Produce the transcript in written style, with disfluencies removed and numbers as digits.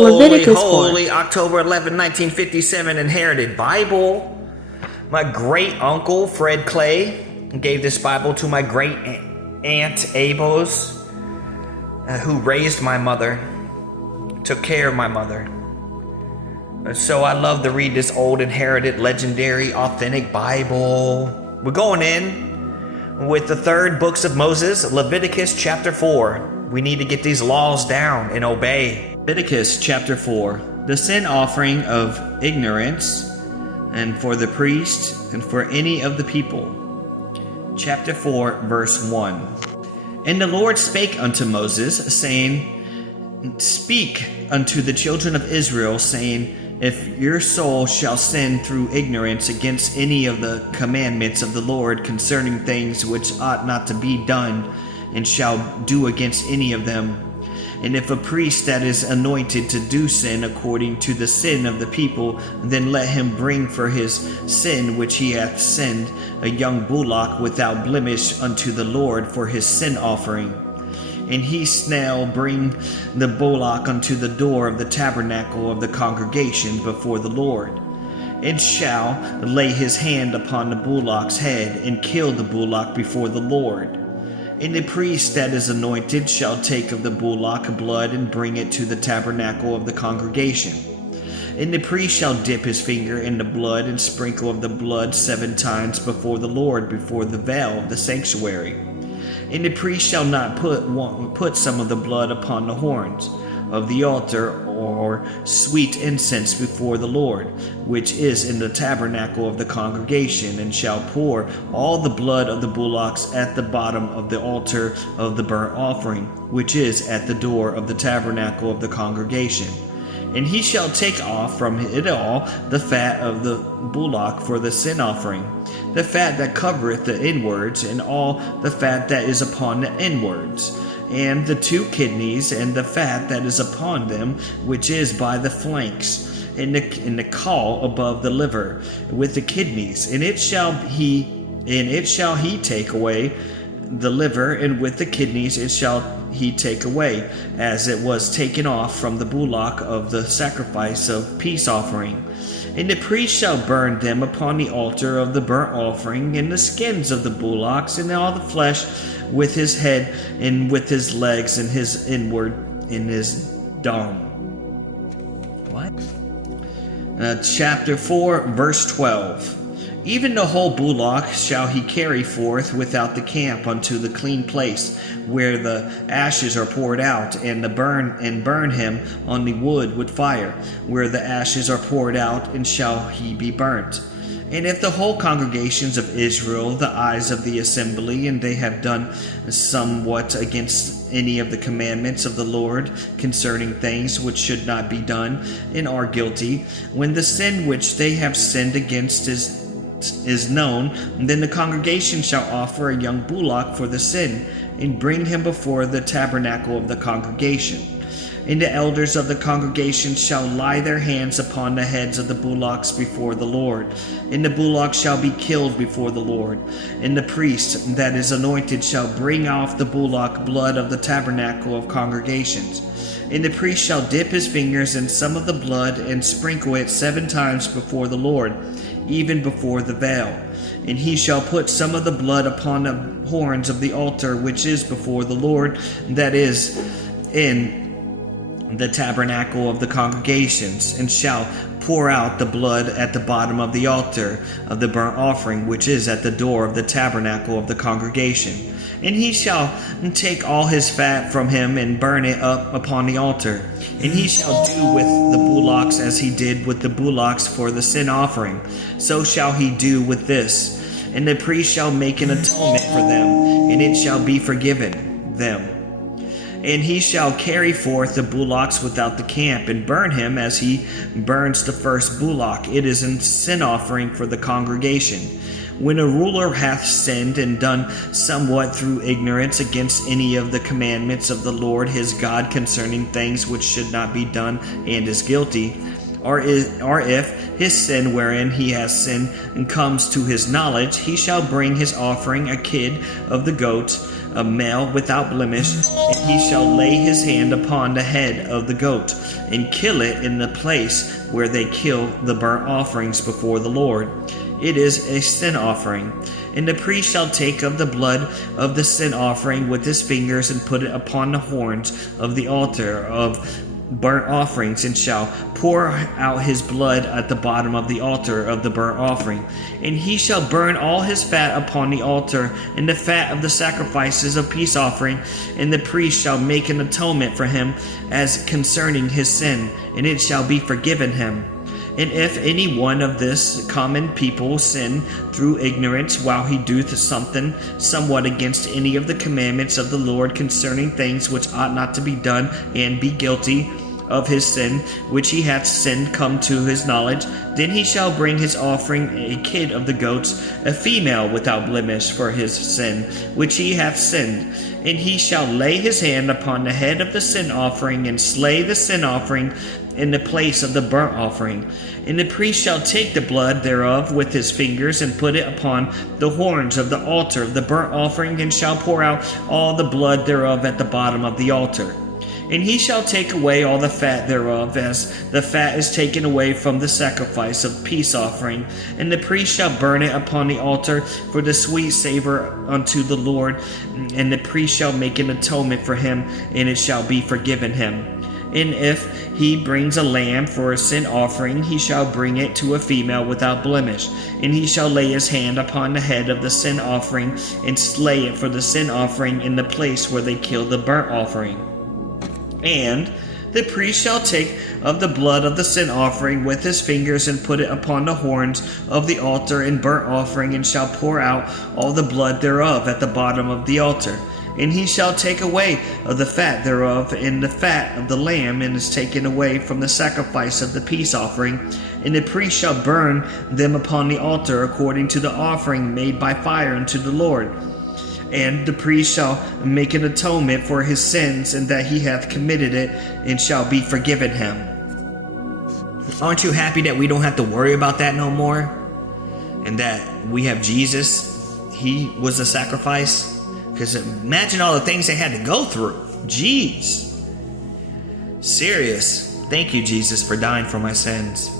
Leviticus 4. Holy, October 11, 1957, inherited Bible. My great uncle, Fred Clay, gave this Bible to my great aunt, Abos, who raised my mother, took care of my mother. So I love to read this old, inherited, legendary, authentic Bible. We're going in with the third books of Moses, Leviticus chapter 4. We need to get these laws down and obey. Leviticus chapter 4. The sin offering of ignorance, and for the priest, and for any of the people. Chapter 4, verse 1. And the Lord spake unto Moses, saying, Speak unto the children of Israel, saying, If your soul shall sin through ignorance against any of the commandments of the Lord concerning things which ought not to be done, and shall do against any of them, and if a priest that is anointed to do sin according to the sin of the people, then let him bring for his sin which he hath sinned a young bullock without blemish unto the Lord for his sin offering. And he shall bring the bullock unto the door of the tabernacle of the congregation before the Lord, and shall lay his hand upon the bullock's head, and kill the bullock before the Lord. And the priest that is anointed shall take of the bullock blood and bring it to the tabernacle of the congregation. And the priest shall dip his finger in the blood and sprinkle of the blood 7 times before the Lord, before the veil of the sanctuary. And the priest shall not put some of the blood upon the horns of the altar or sweet incense before the Lord, which is in the tabernacle of the congregation, and shall pour all the blood of the bullocks at the bottom of the altar of the burnt offering, which is at the door of the tabernacle of the congregation. And he shall take off from it all the fat of the bullock for the sin offering, the fat that covereth the inwards, and all the fat that is upon the inwards, and the 2 kidneys, and the fat that is upon them, which is by the flanks, and the caul above the liver, with the kidneys. And it shall he take away the liver, and with the kidneys it shall he take away, as it was taken off from the bullock of the sacrifice of peace offering. And the priest shall burn them upon the altar of the burnt offering, and the skins of the bullocks, and all the flesh, with his head, and with his legs, and his inward, and his dome. What? Chapter 4, verse 12. Even the whole bullock shall he carry forth without the camp unto the clean place, where the ashes are poured out, and burn him on the wood with fire, where the ashes are poured out, and shall he be burnt. And if the whole congregations of Israel, the eyes of the assembly, and they have done somewhat against any of the commandments of the Lord concerning things which should not be done, and are guilty, when the sin which they have sinned against is known, then the congregation shall offer a young bullock for the sin, and bring him before the tabernacle of the congregation. And the elders of the congregation shall lay their hands upon the heads of the bullocks before the Lord, and the bullock shall be killed before the Lord. And the priest that is anointed shall bring off the bullock blood of the tabernacle of congregations. And the priest shall dip his fingers in some of the blood, and sprinkle it 7 times before the Lord, even before the veil. And he shall put some of the blood upon the horns of the altar which is before the Lord, that is in the tabernacle of the congregations, and shall pour out the blood at the bottom of the altar of the burnt offering, which is at the door of the tabernacle of the congregation. And he shall take all his fat from him, and burn it up upon the altar. And he shall do with the bullocks as he did with the bullocks for the sin offering, so shall he do with this. And the priest shall make an atonement for them, and it shall be forgiven them. And he shall carry forth the bullocks without the camp, and burn him as he burns the first bullock. It is a sin offering for the congregation. When a ruler hath sinned and done somewhat through ignorance against any of the commandments of the Lord his God concerning things which should not be done, and is guilty, or if his sin wherein he has sinned and comes to his knowledge, he shall bring his offering, a kid of the goats, a male without blemish, and he shall lay his hand upon the head of the goat, and kill it in the place where they kill the burnt offerings before the Lord. It is a sin offering. And the priest shall take of the blood of the sin offering with his fingers, and put it upon the horns of the altar of burnt offerings, and shall pour out his blood at the bottom of the altar of the burnt offering. And he shall burn all his fat upon the altar, and the fat of the sacrifices of peace offering, and the priest shall make an atonement for him as concerning his sin, and it shall be forgiven him. And if any one of this common people sin through ignorance, while he doeth something somewhat against any of the commandments of the Lord concerning things which ought not to be done, and be guilty of his sin which he hath sinned come to his knowledge, then he shall bring his offering, a kid of the goats, a female without blemish, for his sin which he hath sinned. And he shall lay his hand upon the head of the sin offering, and slay the sin offering in the place of the burnt offering. And the priest shall take the blood thereof with his fingers, and put it upon the horns of the altar of the burnt offering, and shall pour out all the blood thereof at the bottom of the altar. And he shall take away all the fat thereof, as the fat is taken away from the sacrifice of peace offering. And the priest shall burn it upon the altar for the sweet savor unto the Lord. And the priest shall make an atonement for him, and it shall be forgiven him. And if he brings a lamb for a sin offering, he shall bring it to a female without blemish. And he shall lay his hand upon the head of the sin offering, and slay it for the sin offering in the place where they kill the burnt offering. And the priest shall take of the blood of the sin offering with his fingers, and put it upon the horns of the altar in burnt offering, and shall pour out all the blood thereof at the bottom of the altar. And he shall take away of the fat thereof, and the fat of the lamb, and is taken away from the sacrifice of the peace offering. And the priest shall burn them upon the altar according to the offering made by fire unto the Lord. And the priest shall make an atonement for his sins, and that he hath committed it, and shall be forgiven him. Aren't you happy that we don't have to worry about that no more? And that we have Jesus? He was a sacrifice? Because imagine all the things they had to go through. Jeez. Serious. Thank you, Jesus, for dying for my sins.